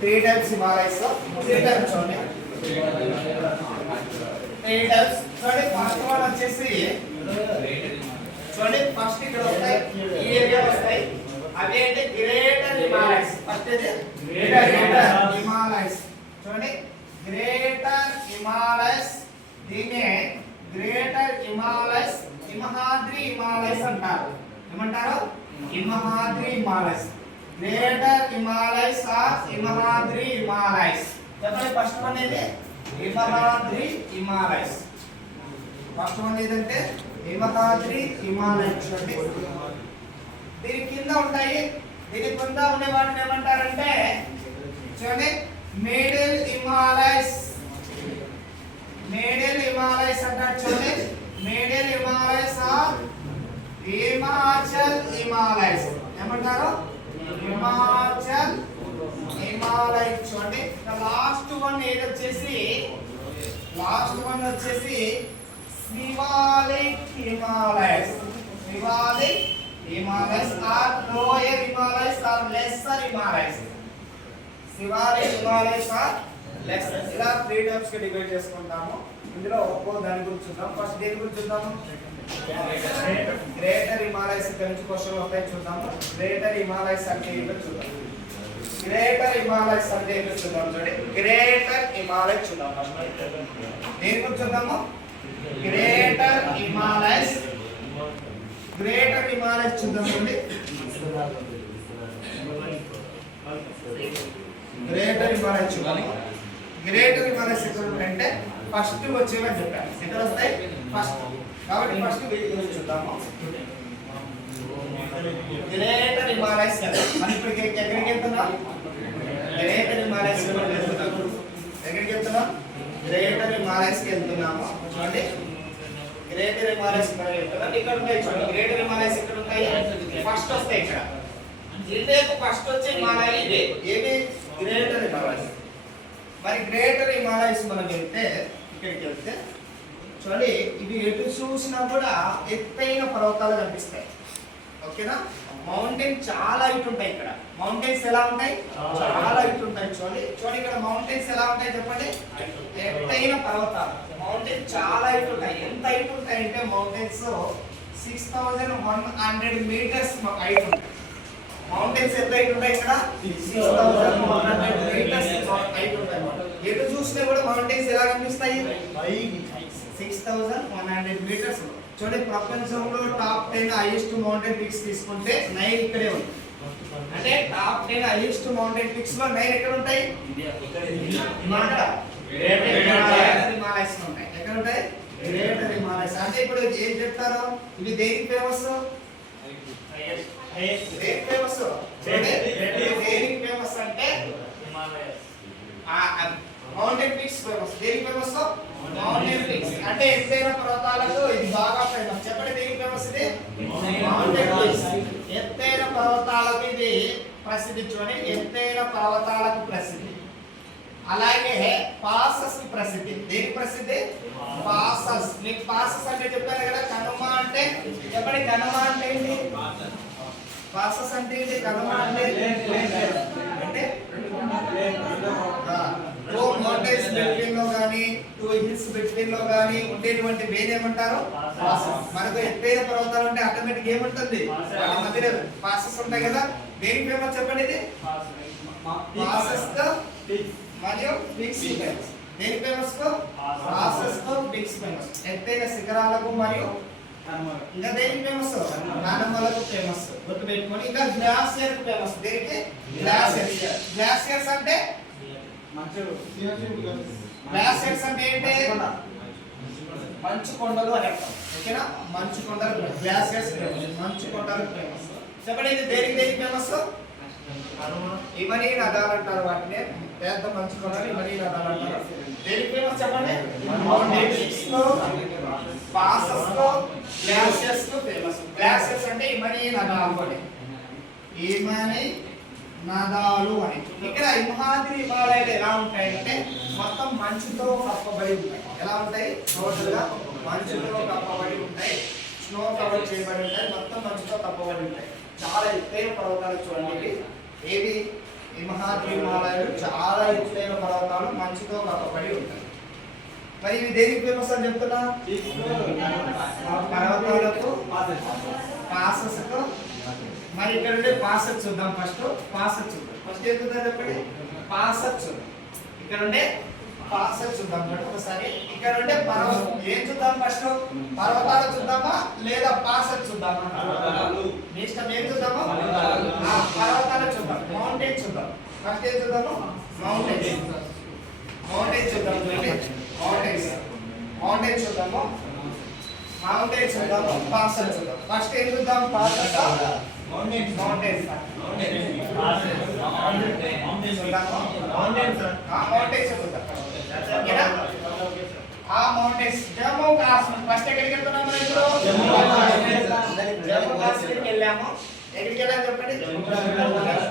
3 times Himalayas 3 times చూడండి 3 times చూడండి first one వచ్చేసి చూడండి ఫస్ట్ ఇక్కడ వస్తాయి ఈ ఏరియా వస్తాయి అవి అంటే గ్రేటర్ హిమాలయస్ ఫస్ట్ ఇది గ్రేటర్ హిమాలయస్ చూడండి గ్రేటర్ హిమాలయస్ దీన్నే గ్రేటర్ హిమాలయస్ హిమహాద్రి హిమాలయస్ అంటారు ఏమంటారు హిమహాద్రి హిమాలయస్ గ్రేటర్ హిమాలయస్ ఆర్ హిమహాద్రి హిమాలయస్ చెప్పండి ఫస్ట్ వన్ ఏది హిమహాద్రి హిమాలయస్ ఫస్ట్ వన్ ఏదంటే హిమహాద్రి హిమాలయస్ చూడండి దీని కింద ఉంటాయి దీని కింద ఉండే వాటిని ఏమంటారంటే చూడండి మిడిల్ హిమాలయస్ అంటారు చూడండి మిడిల్ హిమాలయస్ ఆర్ హిమాచల్ హిమాలయస్ ఏమంటారు హిమాచల్ హిమాలయస్ చూడండి లాస్ట్ వన్ వచ్చేసి Shivalik Himalayas or lower Himalayas or lesser Himalayas Shivalik Himalayas or lesser ఇలా 3 టైప్స్ కి డివైడ్ చేసుకుంటాము ఇందులో ఒక్కో దాని గురించి చూద్దాం ఫస్ట్ దేని గురించి చూద్దాము గ్రేటర్ హిమాలయస్ గురించి క్వశ్చన్ వస్తాయి చూద్దాము గ్రేటర్ హిమాలయస్ అంటే ఏంటో చూద్దాం గ్రేటర్ హిమాలయస్ అంటే ఏంటో చూద్దాం చూడండి గ్రేటర్ హిమాలయస్ చూద్దాం ఫస్ట్ దేని గురించి చూద్దాము గ్రేటర్ హిమాలయస్ చూద్దాం చూడండి గ్రేటర్ హిమాలయస్ చూద్దాం గ్రేటర్ హిమాలయస్ ఎక్కడ అంటే ఫస్ట్ వచ్చేవని చెప్పాను ఎక్కడ వస్తాయి ఫస్ట్ కాబట్టి ఫస్ట్ వీటి గురించి చూద్దాము గ్రేటర్ హిమాలయస్ కదా మనం ఇప్పుడు ఎక్కడికి వెళ్తున్నాం గ్రేటర్ హిమాలయస్ ఎక్కడికి వెళ్తున్నాం గ్రేటర్ హిమాలయస్ కి వెళ్తున్నాము చూడండి గ్రేటర్ హిమాలయస్ ఇక్కడ ఉంటాయి చూడండి గ్రేటర్ హిమాలయస్ ఎక్కడ ఉంటాయి ఫస్ట్ వస్తాయి ఇక్కడ ఇండియాకు ఫస్ట్ వచ్చే హిమాలయాలు ఇదే ఏవి గ్రేటర్ హిమాలయస్ మరి గ్రేటర్ హిమాలయస్ మనం వెళ్తే ఇక్కడికి వెళ్తే చూడండి ఇవి ఎటు చూసినా కూడా ఎత్తైన పర్వతాలు కనిపిస్తాయి ఓకేనా మౌంటైన్ చాలా హైట్ ఉంటాయి ఇక్కడ మౌంటైన్స్ ఎలా ఉంటాయి చాలా హైట్ ఉంటాయి చూడండి ఇక్కడ మౌంటైన్స్ ఎలా ఉంటాయి చెప్పండి ఎత్తైన పర్వతాలు మౌంటైన్ చాలా హైట్ ఉంటాయి ఎంత హైట్ ఉంటాయి అంటే మౌంటైన్స్ 6100 మీటర్స్ హైట్ ఉంటాయి మౌంటైన్స్ ఎంత హైట్ ఉంటాయి ఇక్కడ 6100 మీటర్స్ హైట్ ఉంటాయి ఎటు చూసినా కూడా మౌంటైన్స్ ఎలా కనిపిస్తాయి 6100 మీటర్స్ చూడండి ప్రపంచంలో టాప్ 10 హైయెస్ట్ మౌంటైన్ పిక్స్ తీసుకుంటే 9 ఇక్కడే ఉంది అంటే టాప్ 10 హైయెస్ట్ మౌంటైన్ పిక్స్ లో 9 ఎక్కడ ఉంటాయి హిమాలయస్ ఉంటాయి ఎక్కడ ఉంటాయి గ్రేటర్ హిమాలయస్ అంటే ఇప్పుడు ఏం చెప్తారు ఇవి దేనికి ఫేమస్ దేనికి ఫేమస్ దేనికి ఫేమస్ అంటే మౌంటైన్ పిక్స్ ఫేమస్ దేనికి ఫేమస్ మౌంటైన్ పిక్స్ అంటే ఎత్తైన పర్వతాలకు ఇది బాగా ఫేమస్ చెప్పండి దేనికి ఫేమస్ ఇది మౌంటైన్ పిక్స్ ఎత్తైన పర్వతాలకు ఇది ప్రసిద్ధి చూడండి ఎత్తైన పర్వతాలకు ప్రసిద్ధి అలాగే పాసస్ కి ప్రసిద్ధి దేనికి ప్రసిద్ధి పాసస్ మీకు పాసస్ అంటే చెప్పాను కదా కనుమ అంటే చెప్పండి కనుమ అంటే ఏంటి పాసస్ అంటే ఏంటి కనుమ అంటే టూ మౌంటైన్స్ బిట్వీన్ లో గాని టూ హిల్స్ బిట్వీన్ లో గాని ఉండేటువంటి వేది ఏమంటారు మనకు ఎత్తైన పర్వతాలు అంటే ఆటోమేటిక్ ఏముంటుంది వాటి మధ్యలో పాసెస్ ఉంటాయి కదా దేనికి ఫేమస్ చెప్పండి ఇది పాసెస్ తో మరియు పిక్స్ ఫేమస్ దేనికి ఫేమస్ తో పాసెస్ తో పిక్స్ ఫేమస్ ఎత్తైన శిఖరాలకు మరియు ఇంకా దేనికి ఫేమస్ కనుమలకు ఫేమస్ గుర్తు పెట్టుకొని ఇంకా గ్లాసియర్ కు ఫేమస్ దేనికి గ్లాసియర్స్ అంటే గ్లాసియర్స్ అంటే ఏంటి మంచు కొండలు అని అర్థం ఓకేనా మంచు కొండలు గ్లాసియర్స్ మంచు కొండలు ఫేమస్ చెప్పండి ఇది దేనికి ఫేమస్ హిమనీ నదాలు అంటారు వాటిని పెద్ద మంచు కొండలు హిమనీ నదాలు అంటారు దేనికి ఫేమస్ చెప్పండి మౌంటైన్స్ లో పాసస్ లో గ్లాసియర్స్ లో ఫేమస్ గ్లాసియర్స్ అంటే హిమనీ నదాలు అని హిమనీ నదాలు అని ఇక్కడ హిమాద్రి హిమాలయాలు ఎలా ఉంటాయంటే మొత్తం మంచుతో కప్పబడి ఉంటాయి ఎలా ఉంటాయి టోటల్ గా మంచుతో కప్పబడి ఉంటాయి స్నో కవర్ చేయబడి ఉంటాయి మొత్తం మంచుతో కప్పబడి ఉంటాయి చాలా ఎత్తైన పర్వతాలు చూడండి ఏవి హిమహాద్రి హిమాలయాలు చాలా ఎత్తైన పర్వతాలు మంచుతో కప్పబడి ఉంటాయి. మరి ఇవి దేనికి ఫేమస్ అని చెప్తున్నా? పర్వతాలకు, పాసెస్కు. మరి ఇక్కడ ఉండే పాసెస్ చూద్దాం. ఫస్ట్ పాసెస్ చూద్దాం. ఫస్ట్ ఏం చూద్దాం చెప్పండి? పాసెస్ చూద్దాం. ఇక్కడ ఉండే పాసెస్ చూద్దాం ఒకసారి. ఇక్కడ ఉండే పర్వతం ఏం చూద్దాం? ఫస్ట్ పర్వతాలు చూద్దామా లేదా పాసెస్ చూద్దామా? మీ ఇష్టం. ఏం చూద్దామా? పర్వతాలు చూద్దాం. మౌంటైన్ చూద్దాం. ఫస్ట్ ఏం చూద్దాము? మౌంటైన్స్. మౌంటైన్స్ చూద్దాం. మౌంటైన్స్ చూద్దాము. మౌంటైన్స్ చూద్దాము. పాసెస్ చూద్దాం. ఫస్ట్ ఏం చూద్దాం? పాసెస్. మౌంటైన్స్. మౌంటైన్స్ చూద్దాం. ఆ మౌంటైన్స్ జమ్మూ కాశ్మీర్. ఫస్ట్ ఎక్కడికి వెళ్తున్నాం మనం ఇప్పుడు? జమ్మూ కాశ్మీర్కి వెళ్ళాము. ఎక్కడికి వెళ్ళాము చెప్పండి? జమ్మూ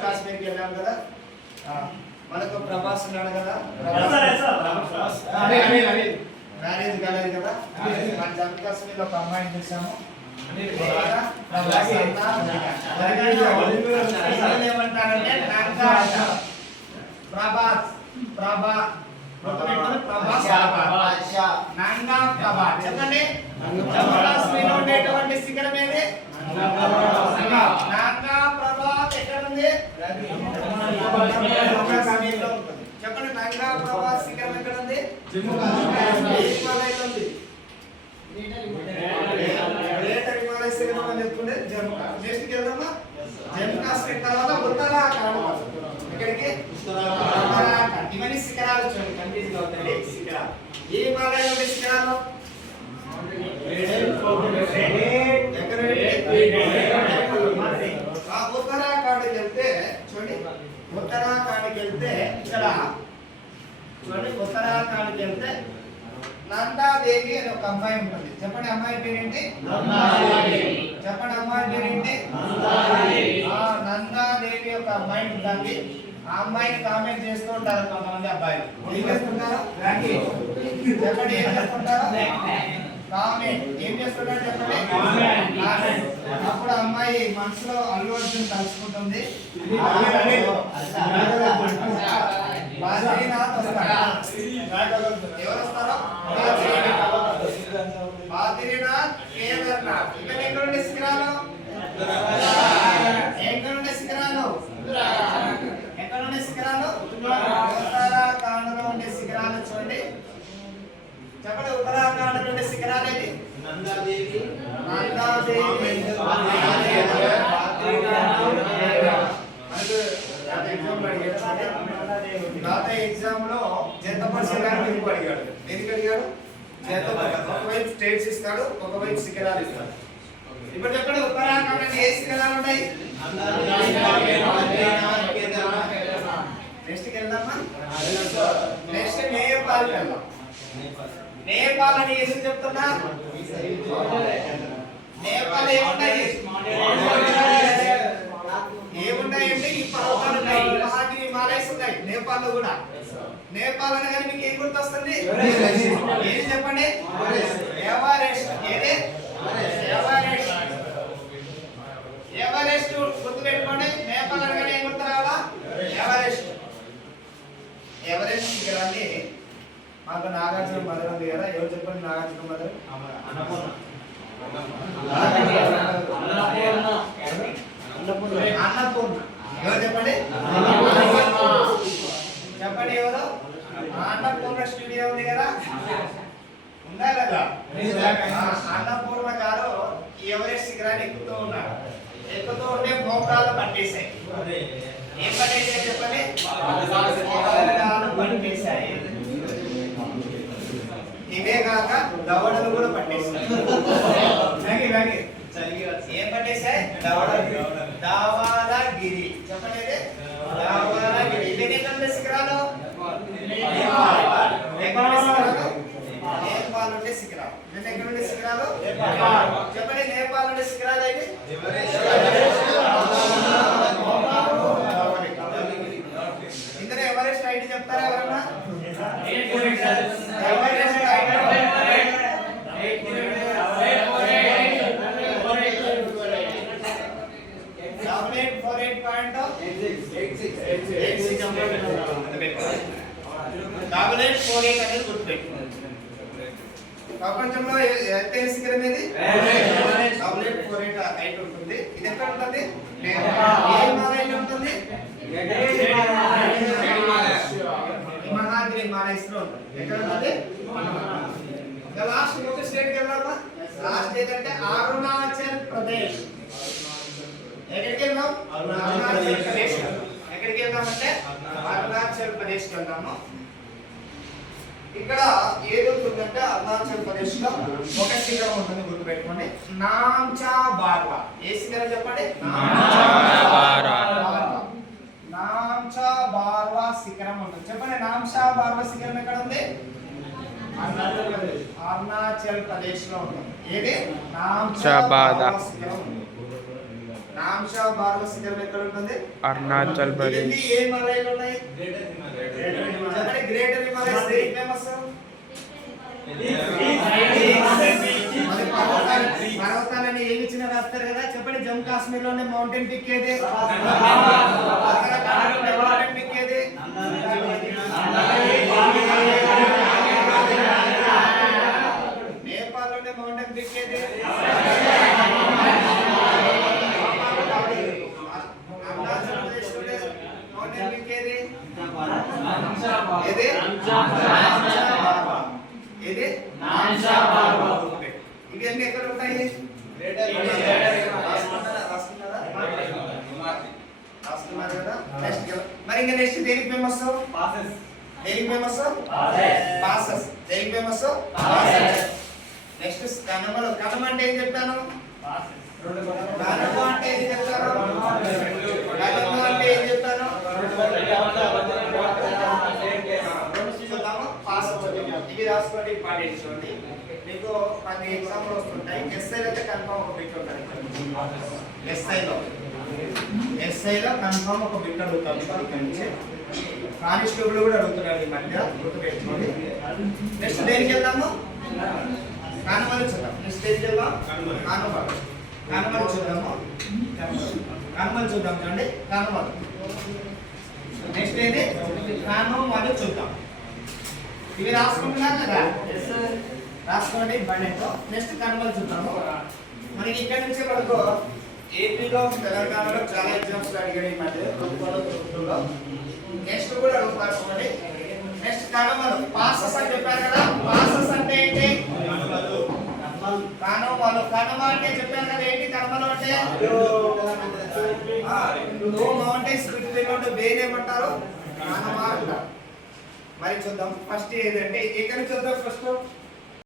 కాశ్మీర్కి వెళ్ళాము కదా. మనకు ప్రభాస్ ఉన్నాడు కదా. మ్యారేజ్ కాలేదు కదా. మన జమ్మూ కాశ్మీర్ లో ఒక అమ్మాయిని చూసాము. ఏమంటారంటే ప్రభాస్ చెప్పండి. జమ్మూ కాశ్మీర్ లో ఉండేటువంటి శిఖరం ఏది? నాంగా ప్రభాస్ ఎక్కడ ఉంది? చెప్పండి. నాంగా ప్రభాస్ శిఖరం ఎక్కడ ఉంది? హిమాలయాల్లో ఉంది. గ్రేటర్ హిమాలయ శిఖరం అని చెప్పుకుంటే జమ్మూ. నెక్స్ట్ వెళ్దామా? జమ్మూ కాశ్మీర్ తర్వాత ఉత్తరాఖండ్. ఇక్కడికి ఉత్తరాఖండ్. ఇవన్నీ శిఖరాలు. చూడండి కన్ఫ్యూజ్ అవుతుంది. శిఖరాలు ఏ హిమాలయాల్లో ఉండే శిఖరాలు? ఉత్తరాఖండ్కి వెళ్తే చూడండి. ఉత్తరాఖండ్కి వెళ్తే ఇక్కడ చూడండి. ఉత్తరాఖండ్కి వెళ్తే నందాదేవి అని ఒక అమ్మాయి ఉంటుంది. చెప్పండి అమ్మాయి పేరేంటి? చెప్పండి అమ్మాయి పేరేంటి? నందాదేవి ఒక అమ్మాయి ఉంటుంది. ఆ అమ్మాయిని కామెంట్ చేస్తూ ఉంటారు కొంతమంది అబ్బాయిలు. ఏం చేస్తుంటారు? చెప్పండి ఏం చేస్తుంటారు? కామెంట్. ఏం చేస్తుంటారు చెప్పండి? అప్పుడు అమ్మాయి మనసులో అల్లు అర్జున్ తలుచుకుంటుంది. బద్రీనాథ్ వస్తాడు. ఎవరు వస్తారో? బద్రీనాథ్, కేదార్నాథ్. ఇవన్నీ ఎక్కడ ఉండే శిఖరాలు? ఎక్కడ ఉండే శిఖరాలు? ఎక్కడ ఉండే శిఖరాలు? ఉత్తరాఖండ్లో ఉండే శిఖరాలు. చూడండి చెప్పండి. ఉత్తరాఖండ్ ఉండే శిఖరాలు ఏది? నందాదేవి. గత ఎగ్జామ్ లో జనత పరిషత్ ఎందుకు అడిగాడు? ఎందుకు అడిగాడు? ఒకవైపు స్టేట్స్ ఇస్తాడు, ఒకవైపు శిఖరాలు ఇస్తాడు. ఇప్పుడు చెప్పండి ఉత్తరాఖండ్ ఏ శిఖరాలు ఉన్నాయి? నెక్స్ట్ వెళ్దామా? నెక్స్ట్ నేపాల్ వెళ్దాం. నేపాల్ అని ఎందుకు చెప్తున్నా? నేపాల్ ఏమున్నాయి? ఏమున్నాయంటే ఈ పర్వతాలు ఉన్నాయి. మహాగిరి హిమాలయస్ ఉన్నాయి నేపాల్ లో కూడా. నేపాల్ అనగానే మీకు ఏం గుర్తొస్తుంది? ఏది చెప్పండి? ఎవరెస్ట్. ఏది? ఎవరెస్ట్. ఎవరెస్ట్ గుర్తు పెట్టుకోండి. నేపాల్ అనగానే ఏం గుర్తు రావాలా? ఎవరెస్ట్. ఎవరెస్ట్ శిఖరాన్ని మాకు నాగార్జున మదర్ ఉంది కదా. ఎవరు చెప్పండి? నాగార్జున మదర్ అన్నపూర్ణ. ఎవరు చెప్పండి? చెప్పండి ఎవరు? అన్నపూర్ణ స్టూడియో ఉంది కదా. ఉందా కదా? అన్నపూర్ణ గారు ఎవరెస్ట్ శిఖరాన్ని ఎక్కుతూ ఉన్నారు. ఎక్కుతూ ఉంటే మోకాళ్ళు పట్టేశాయి. ఏం పట్టేసాయి చెప్పండి? మోకాళ్ళు పట్టేశాయి. ఇవే కాక దవడలు కూడా పట్టేశాయి. ఏం పట్టేశాయి? దవడలు. దావాలగిరి. చెప్పండి దావాలగిరి. ఇది ఎక్కడ శిఖరాలు? నేపాల్ ఉండే శిఖరాలు. ఎక్కడ ఉండే శిఖరాలు? చెప్పండి నేపాల్ ఉండే శిఖరాలు అయితే ఇందులో ఎవరెస్ట్ హైట్ చెప్తారా ఎవరన్నా? ఎవరెస్ట్ హైట్ 7848.86 టాబ్లెట్ 48 అనేది గుర్తుపెట్టుకోండి. ప్రపంచంలో ఎత్తైన శిఖరం ఏది? టాబ్లెట్ 48 హైట్ ఉంటుంది. ఇది ఎక్కడ ఉంటుంది? ఏ హిమాలయాలో ఉంటుంది? హిమాద్రి హిమాలయస్లో ఉంటుంది. ఎక్కడ ఉంటుంది? లాస్ట్ ఇంకొక స్టేట్ కి వెళ్దామా? లాస్ట్ ఏంటంటే అరుణాచల్ ప్రదేశ్. ఎక్కడికి వెళ్దాం? అరుణాచల్ ప్రదేశ్. ఎక్కడికి వెళ్దామంటే అరుణాచల్ ప్రదేశ్ కి వెళ్దాము. ఇక్కడ ఏది ఉంటుందంటే అరుణాచల్ ప్రదేశ్ లో ఒక శిఖరం ఉంటుంది, గుర్తుపెట్టుకోండి. నామ్చా బార్వా. ఏ శిఖరం చెప్పండి? నామ్చా బార్వా శిఖరం ఉంటుంది. చెప్పండి, నామ్చా బార్వా శిఖరం ఎక్కడ ఉంది? అరుణాచల్ ప్రదేశ్ లో ఉంటుంది. ఏది? నామ్చా బార్వా శిఖరం. నామ్చా బార్వా శిఖరం ఎక్కడ ఉంటుంది? అరుణాచల్ ప్రదేశ్. ఇది ఏ హిమాలయాలు ఉన్నాయి? చెప్పండి, గ్రేటర్ హిమాలయస్ దేనికి ఫేమస్? పర్వతాలని ఏమి ఇచ్చిన రాస్తారు కదా. చెప్పండి, జమ్మూ కాశ్మీర్ లోనే మౌంటైన్ పిక్ ఏది? మౌంటైన్ పిక్ ఏది? నేపాల్ లోనే మౌంటైన్ పిక్ ఏది? అరుణాచల్ ప్రదేశ్ లోనే మౌంటైన్ పిక్ ఏది? ఏది? ఏది? ఇవన్నీ ఎక్కడ ఉంటాయి? రాస్తున్నారు కదా. నెక్స్ట్ మరి ఇంకా నెక్స్ట్ దేనికి ఫేమస్? దేనికి ఫేమస్? పాసెస్. దేనికి ఫేమస్? నెక్స్ట్ కనుమలు. కనుమ అంటే ఏం చెప్తాను? కనుమ అంటే ఏం చెప్తాను? కనుమ అంటే ఏం చెప్తాను? ఇవి రాసుకోండి, ఇంపార్టెంట్ చూడండి. మీకు 10 ఎగ్జామ్లు వస్తుంటాయి. ఎస్ఐలో అయితే కన్ఫర్మ్ ఒక బిట్ ఉంటుంది. ఎస్ఐలో కన్ఫర్మ్ ఒక బిట్ అడుగుతాం. ఇక్కడ నుంచి కానిస్టేబుల్ కూడా అడుగుతున్నాడు ఈ మధ్య, గుర్తుపెట్టుకోండి. నెక్స్ట్ దేనికి వెళ్దాము? కనుమలు చూద్దాం. నెక్స్ట్ దేనికి వెళ్దాం? కనుమలు చూద్దాము. కనుమలు చూద్దాం. చూడండి, కనుమలు. నెక్స్ట్ ఏది? కనుమలు చూద్దాం. ఇవి రాసుకుంటున్నారు కదా, రాసుకోండి బండితో. నెక్స్ట్ కనుమలు చూద్దాము. మనకి ఇక్కడ నుంచి మనకు ఏపీలో, తెలంగాణలో చాలా ఎగ్జామ్స్ అడిగాడు ఈ మధ్య. నెక్స్ట్ కూడా అడుగుతారు. నెక్స్ట్ కనుమలు. పాసెస్ అని చెప్పారు కదా. పాసెస్ అంటే ఏంటి? కనుమలు. కనుమ అంటే చెప్పారు కదా ఏంటి? కనుమలు అంటే టూ మౌంటైన్స్ బిట్వీన్ వేరే ఏమంటారు? కనుమ అంటారు. మరి చూద్దాం. ఫస్ట్ ఏదంటే ఇక్కడ చూద్దాం. ఫస్ట్